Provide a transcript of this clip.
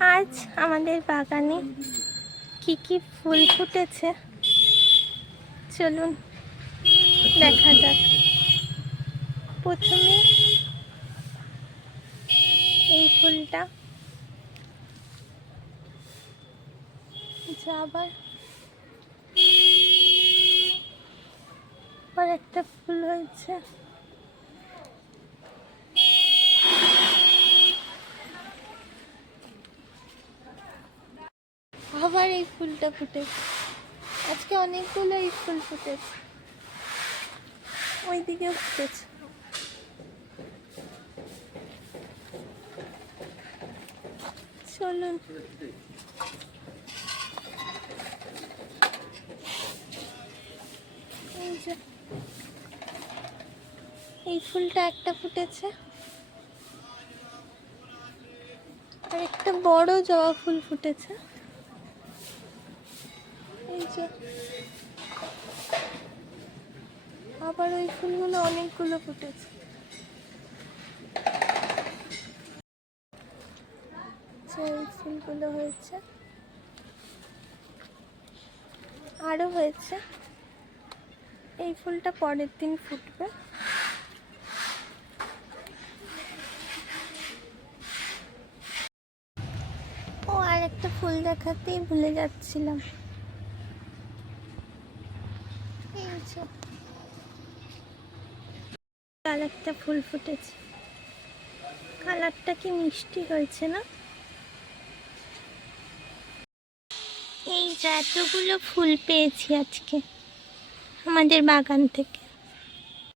আজ আমাদের বাগানে কি কি ফুল ফুটেছে চলুন দেখা যাক। প্রথমে এই ফুলটা, আবার একটা ফুল হয়েছে, আবার এই ফুলটা ফুটেছে। আজকে অনেকগুলো এই ফুল ফুটেছে, ওইদিকে ফুটেছে। চলুন এই ফুলটা একটা ফুটেছে, আর একটা বড় জবা ফুল ফুটেছে। এই যে আবার ওই ফুলগুলো অনেকগুলো ফুটেছে। এই ফুলগুলো হয়েছে, আরো হয়েছে। এই ফুলটা পরের দিন ফুটবে। ও, আর একটা ফুল দেখাতেই ভুলে যাচ্ছিলাম। আর একটা ফুল ফুটেছে, কালারটা কি মিষ্টি হয়েছে না? এই যে এতগুলো ফুল পেয়েছি আজকে আমাদের বাগান থেকে।